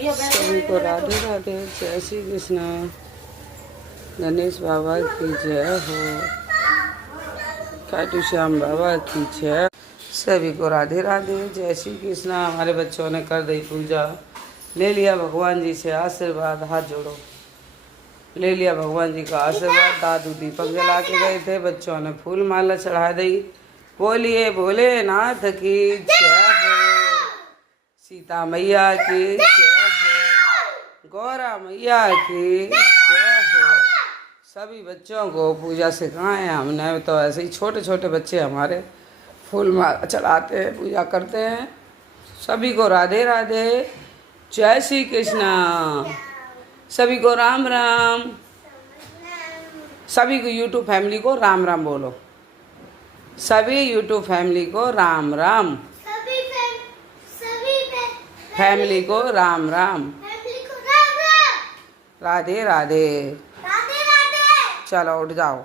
सभी को राधे राधे, जय श्री कृष्ण। गणेश बाबा की जय हो, खाटू श्याम बाबा की जय। सभी को राधे राधे, जय श्री कृष्ण। हमारे बच्चों ने कर दी पूजा, ले लिया भगवान जी से आशीर्वाद। हाथ जोड़ो, ले लिया भगवान जी का आशीर्वाद। दादू दीपक जला के गए थे, बच्चों ने फूल माला चढ़ा दी। बोलिए भोलेनाथ की जय हो, सीता मैया की जय हो, गौरा मैया की जय हो। सभी बच्चों को पूजा सिखाएं हमने, तो ऐसे ही छोटे छोटे बच्चे हमारे फूल माला चढ़ाते हैं, पूजा करते हैं। सभी को राधे राधे, जय श्री कृष्ण। सभी को राम राम। सभी को यूट्यूब फैमिली को राम राम बोलो। सभी यूट्यूब फैमिली को राम राम। फैमिली को राम राम। राधे राधे। चलो उठ जाओ।